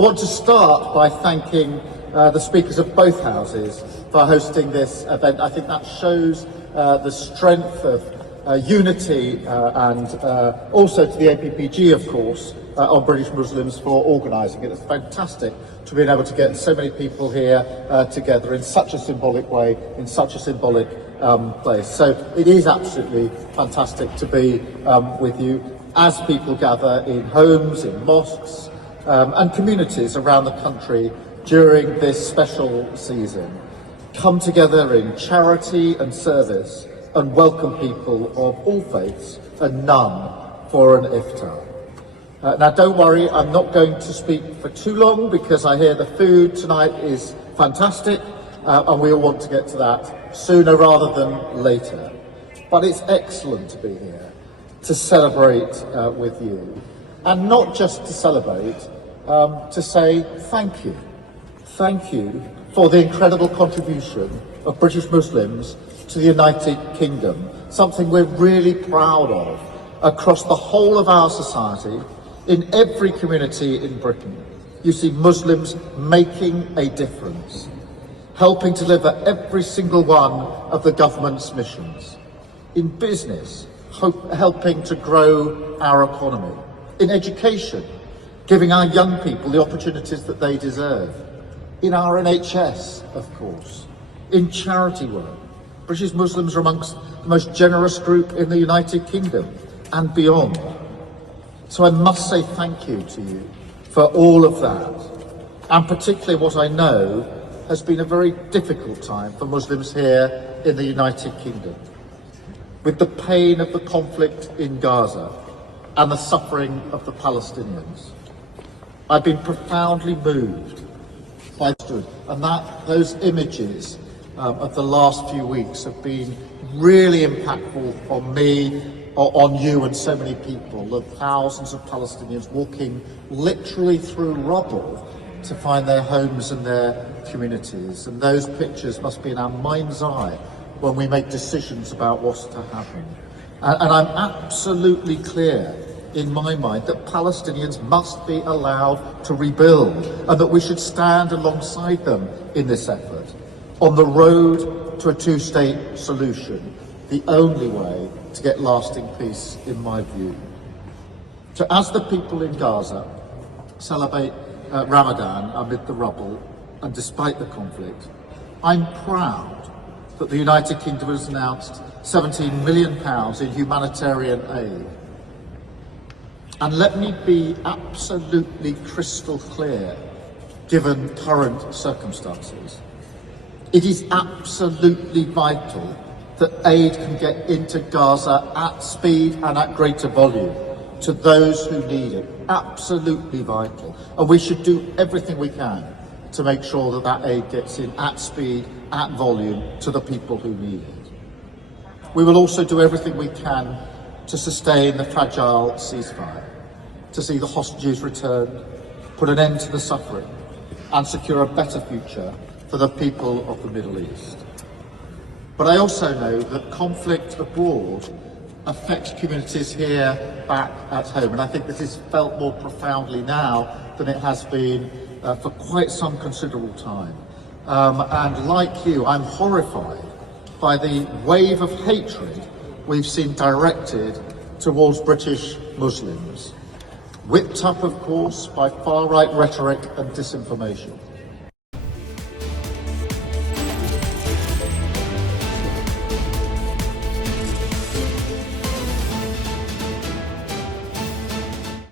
I want to start by thanking the speakers of both houses for hosting this event. I think that shows the strength of unity and also to the APPG, of course, on British Muslims for organising it. It's fantastic to be able to get so many people here together in such a symbolic way, in such a symbolic place. So it is absolutely fantastic to be with you as people gather in homes, in mosques and communities around the country during this special season. Come together in charity and service and welcome people of all faiths and none for an iftar. Now don't worry, I'm not going to speak for too long because I hear the food tonight is fantastic and we all want to get to that sooner rather than later. But it's excellent to be here to celebrate with you, and not just to celebrate, to say thank you. Thank you for the incredible contribution of British Muslims to the United Kingdom, something we're really proud of across the whole of our society. In every community in Britain, you see Muslims making a difference, helping to deliver every single one of the government's missions. In business, helping to grow our economy. In education, giving our young people the opportunities that they deserve. In our NHS, of course. In charity work. British Muslims are amongst the most generous group in the United Kingdom and beyond. So I must say thank you to you for all of that, and particularly what I know has been a very difficult time for Muslims here in the United Kingdom, with the pain of the conflict in Gaza and the suffering of the Palestinians. I've been profoundly moved by this, and those images of the last few weeks have been really impactful on me, on you and so many people, of thousands of Palestinians walking literally through rubble to find their homes and their communities. And those pictures must be in our mind's eye when we make decisions about what's to happen. And I'm absolutely clear in my mind that Palestinians must be allowed to rebuild and that we should stand alongside them in this effort on the road to a two-state solution, the only way to get lasting peace, in my view. So as the people in Gaza celebrate Ramadan amid the rubble and despite the conflict, I'm proud that the United Kingdom has announced £17 million in humanitarian aid. And let me be absolutely crystal clear, given current circumstances. It is absolutely vital that aid can get into Gaza at speed and at greater volume to those who need it. Absolutely vital. And we should do everything we can to make sure that that aid gets in at speed, at volume, to the people who need it. We will also do everything we can to sustain the fragile ceasefire, to see the hostages returned, put an end to the suffering, and secure a better future for the people of the Middle East. But I also know that conflict abroad affects communities here back at home, and I think this is felt more profoundly now than it has been for quite some considerable time. And like you, I'm horrified by the wave of hatred we've seen directed towards British Muslims, whipped up, of course, by far-right rhetoric and disinformation.